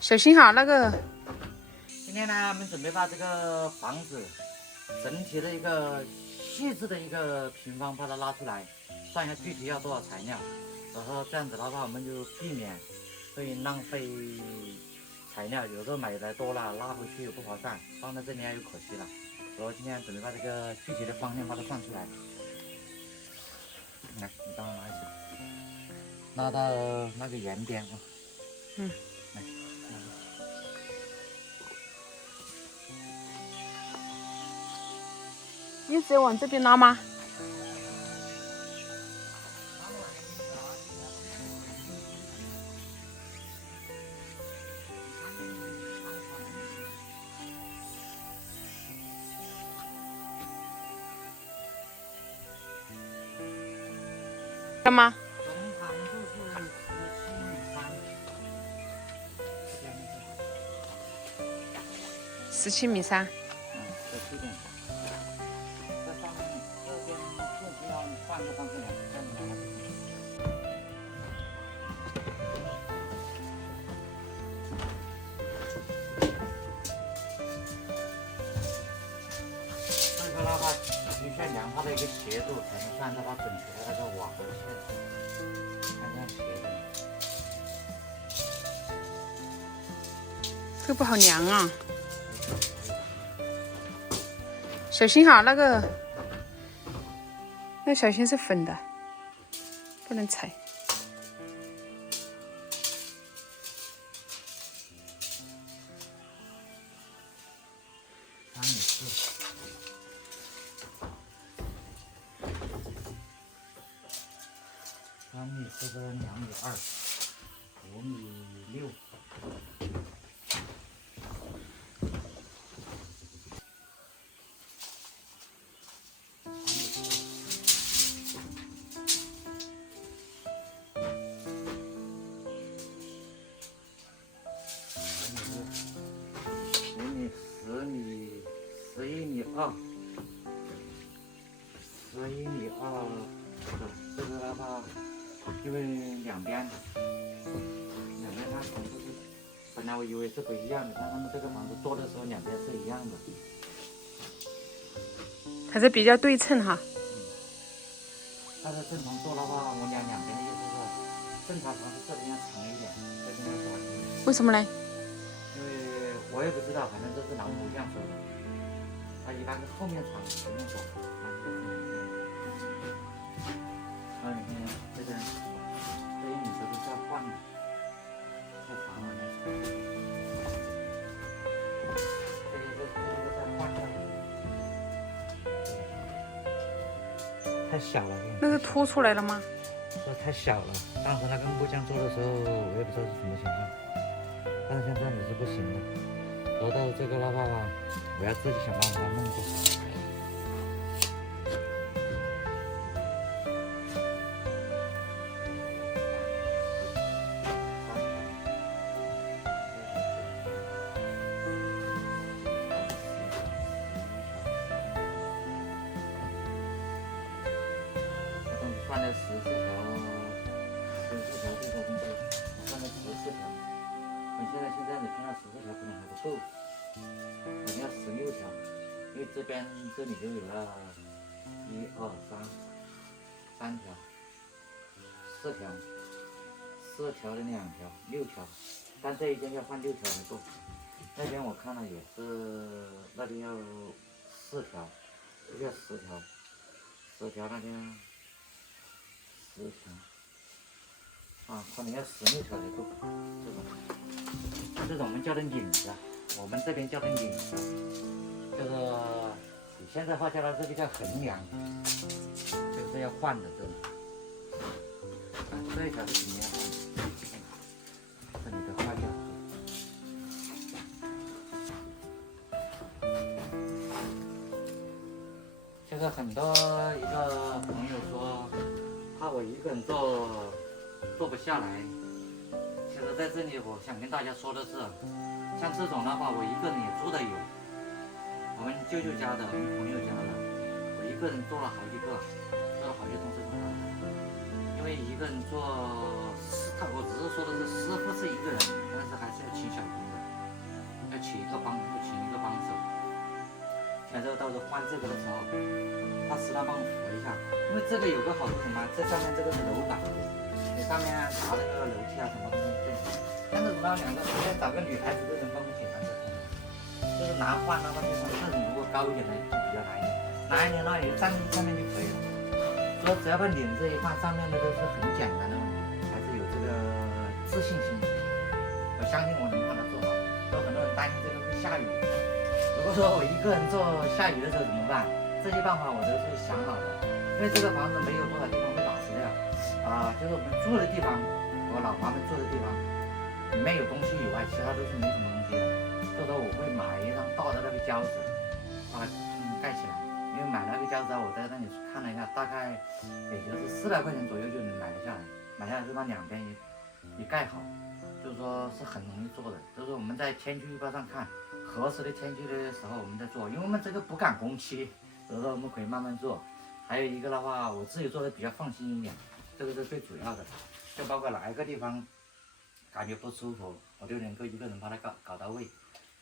小心哈，那个。今天呢，我们准备把这个房子整体的一个细致的一个平方把它拉出来，算一下具体要多少材料，然后这样子的话，我们就避免会浪费材料，有时候买来多了拉回去又不划算，放在这里又可惜了。所以今天准备把这个具体的方向把它算出来。来，你帮我拉一下，拉到那个圆边啊。来。你直接往这边拉吗？干嘛？总长度是17.3米。这7.3。这上面这边重心要换个方向，这样子来。所以说的话，必须要量它的一个斜度，才能算到它整体的那个瓦的线，看这样斜的。这个不好量啊，小心哈，那个小心是粉的，不能踩。3.4米。3米4跟2.2米，5.6米。10米，11米2，11米2，这个的话，因为两边它长度是，本来我以为是不一样的，但他们这个房子做的时候两边是一样的。它是比较对称哈。但是正常做的话，我两边的意思是，正常房子这边要长一点，这边要短一点。为什么呢？因为我也不知道，反正这是老母这样说的。它一般是后面长，前面短。你看这个1米这个是要换的，太长了。这个再換掉。太小了。那是凸出来了吗？这太小了，当时那个木匠做的时候，我也不知道是什么情况，但是像这样子是不行的。然后到这个的话，我要自己想办法弄过。算了14条，这个东西，我算了14条。你现在你看到14条可能还不夠，可能要16條，因為這裡就有了1、2、3條，4條，4條的2條，6條，但這一間要換6條才夠。那邊我看了也是，那邊要4條，這邊要10條，10條那邊。10條，可能要16條才夠。這種我們叫的擰子，我們這邊叫的擰子，就是你現在畫下來這個叫橫梁，就是要換的這種。這一條是肯定要換的，這裡的畫掉。就是很多一個朋友說。怕我一個人做不下來。其實在這裡我想跟大家說的是，像這種的話，我一個人也做得有。我們舅舅家的，我們朋友家的，我一個人做了好幾個，做了好幾種這種方法。因為一個人做，我只是說的是師傅是一個人，但是還是要請小弟。這個的時候，他適當幫我扶一下，因為這個有個好處什麼？這上面這個是樓板，你上面爬那个楼梯啊什麼東西对。但是如果2个，随便找個女孩子都能幫我解決這個，就是拿換的話，就是這種如果高一點的就比較難一點，難一點的話你就站上面就可以了。說只要把領子一換，上面的都是很簡單的問題，還是有這個自信心。我相信我能把它做好。有很多人擔心這個會下雨，如果說我一個人做下雨的時候怎麼辦？這些辦法我都是想好的，因為這個房子沒有多少地方會打濕掉，就是我們住的地方，我老婆們住的地方，裡面有東西以外，其他都是沒什麼東西的。所以說我會買一張大的那個膠紙，把它蓋起來。因為買那個膠紙，我在那裡看了一下，大概也就是400塊錢左右就能買得下來。買下來就把兩邊一蓋好，就是說是很容易做的。就是我們在天氣預報上看合適的天氣的時候，我們在做，因為我們這個不趕工期，所以說我們可以慢慢做。還有一個的話，我自己做的比較放心一點，這個是最主要的。就包括哪一個地方感覺不舒服，我就能夠一個人把它搞到位。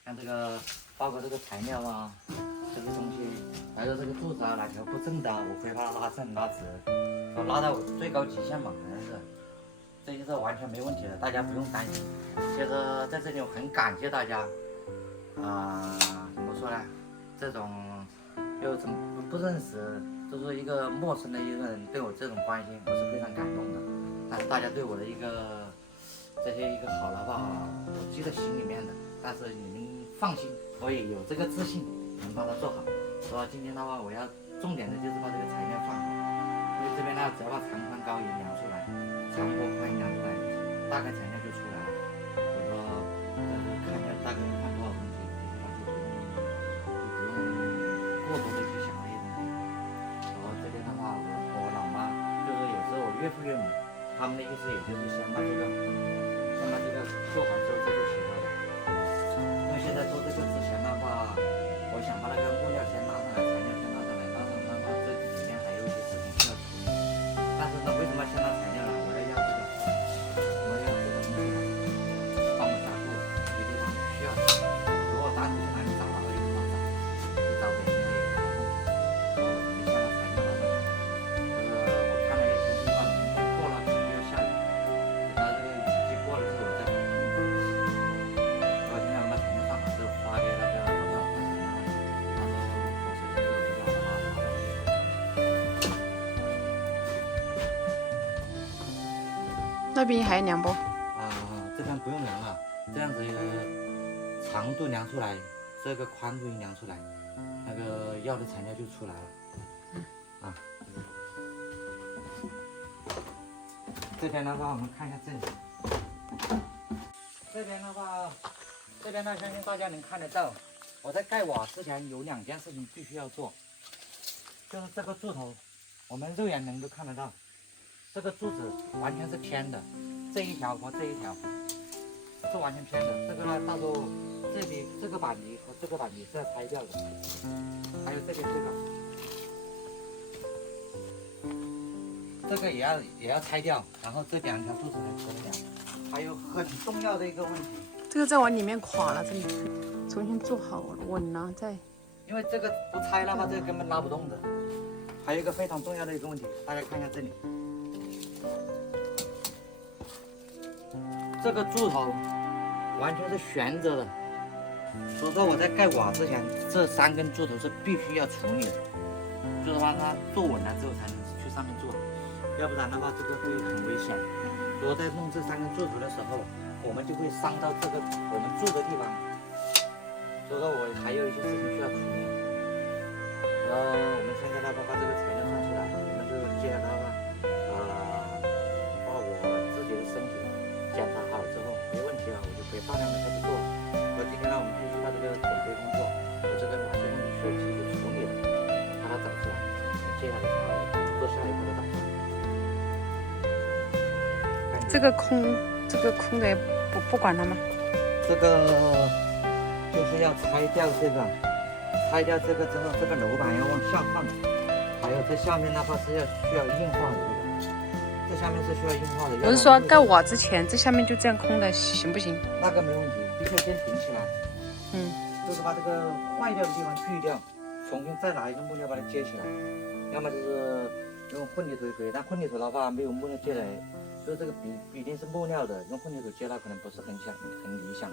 像這個，包括這個材料啊，這個東西，還有這個柱子啊，哪條不正的，我會把它拉正拉直，都拉到我最高極限嘛，反正是，這些是完全沒問題的，大家不用擔心。其實在這裡我很感謝大家，怎麼說呢？這種又怎麼不認識，就是一個陌生的一個人對我這種關心，我是非常感動的。但是大家對我的一個這些一個好的話，我記在心裡面的。但是你們放心，我也有這個自信能把它做好。說今天的話，我要重點的就是把這個材料放好，因為這邊呢，只要把長寬高也量出來，長薄寬量出來，大概材料就出來了。我說看一下大概看多少東西，這地方就不用過多的去想那些東西。然後這邊的話，我老媽就是有時候我岳父岳母，他們的意思也就是先把這個做好之後再做其他的。因為現在做這個之前的話，我想把那個木料先拉上來，材料先拉上來，拉上來的話，這裡面還有一些事情需要處理。但是呢，為什麼先拉材料呢？我要這個東西幫我加固，有地方需要。如果單獨去哪裡找，然後也不好找，就找別人也有空。我們先拉材料拉上來。我看了一些地方，明天過了可能就要下雨，等到這個雨季過了之後我再。那邊還量不？這邊不用量了，這樣子長度量出來，這個寬度一量出來，那個要的材料就出來了。這邊的話，我們看一下這裡。這邊的話，相信大家能看得到。我在蓋瓦之前有2件事情必須要做，就是這個柱頭，我們肉眼能夠看得到。這個柱子完全是偏的，這一條和這一條是完全偏的。這個呢，到時候這裡這個板底和這個板底是要拆掉的，還有這邊這個也要拆掉，然後這2條柱子才合得了。還有很重要的一個問題，這個再往裡面垮了，這裡重新做好了，穩了再。因為這個不拆的話，這個根本拉不動的。還有一個非常重要的一個問題，大家看一下這裡。這個柱頭完全是懸着的，所以說我在蓋瓦之前，這3根柱頭是必須要處理的，就是把它做穩了之後才能去上面做，要不然的話這個會很危險。如果在弄這3根柱頭的時候，我們就會傷到這個我們住的地方，所以說我還有一些事情需要處理。然後我們現在的話把這個材料拿出來，我們就接着的話，把我自己的身體檢查好之後沒問題了，我就可以大量的開始做。我今天呢，我們繼續把這個準備工作，我這個哪些東西需要繼續處理的，把它找出來，接下來才做下一步的打算。這個空的不管它嗎？這個就是要拆掉這個，拆掉這個之後，這個樓板要往下放，還有這下面的話是需要硬化的這下面是需要硬化的。我是說蓋瓦之前，這下面就這樣空的，行不行？那個沒問題，必須先頂起來。就是把這個壞掉的地方去掉，重新再拿一个木料把它接起来，要么就是用混凝土也可以，但混凝土的话没有木料接来，所以这个必定是木料的，用混凝土接它可能不是很理想，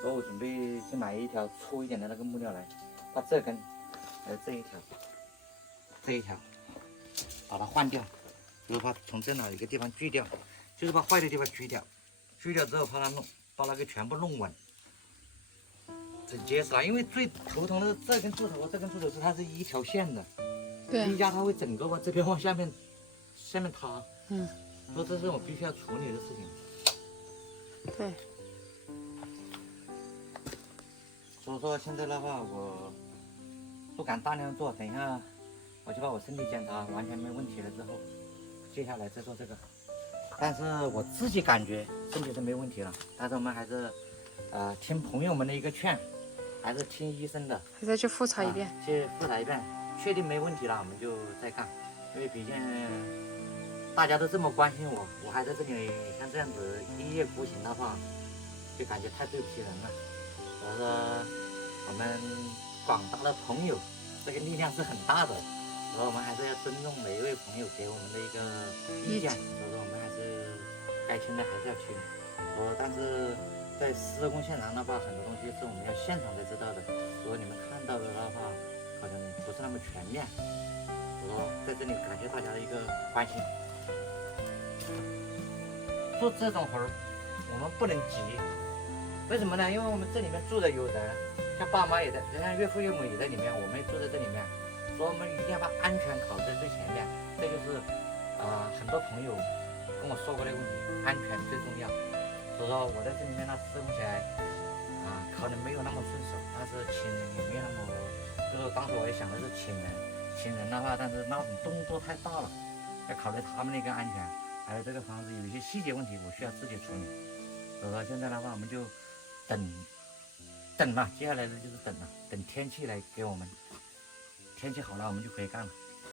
所以我准备去买一条粗一点的那个木料来，把这根还有这一条把它换掉，就是把从这哪一个地方锯掉，就是把坏的地方锯掉之后把它把那个全部弄稳。很结实啊，因为最头疼的是这根柱头和这根柱头是它是一条线的，对，一压它会整个往这边往下面塌，嗯，所以这是我必须要處理的事情。对，所以說現在的話我不敢大量做，等一下我就把我身體檢查完全沒問題了之後，接下來再做這個。但是我自己感覺身體是沒問題了，但是我們還是聽朋友們的一個勸。還是聽醫生的，還再去複查一遍，去複查一遍，確定沒問題了，我們就再幹。因為畢竟大家都這麼關心我，我還在這裡像這樣子一意孤行的話，就感覺太對不起人了。所以說，我們廣大的朋友，這個力量是很大的，所以我們還是要尊重每一位朋友給我們的一個意見。所以說，我們還是該清的還是要清。但是。在施工現場的話，很多東西是我們要現場才知道的。如果你們看到的話，可能不是那麼全面。在這裡感謝大家的一個關心。做這種活兒，我們不能急。為什麼呢？因為我們這裡面住的有人，像爸媽也在，人家岳父岳母也在裡面，我們也住在這裡面，所以我們一定要把安全考在最前面。這就是很多朋友跟我說過的問題，安全最重要。所以說我在這裡面呢施工起來可能沒有那麼順手，但是請人也沒有那麼，就是當時我也想的是請人的話，但是那種動作太大了，要考慮他們的一個安全，還有這個房子有一些細節問題，我需要自己處理。所以說現在的話，我們就等了，接下來的就是等了，等天氣來給我們，天氣好了我們就可以幹了。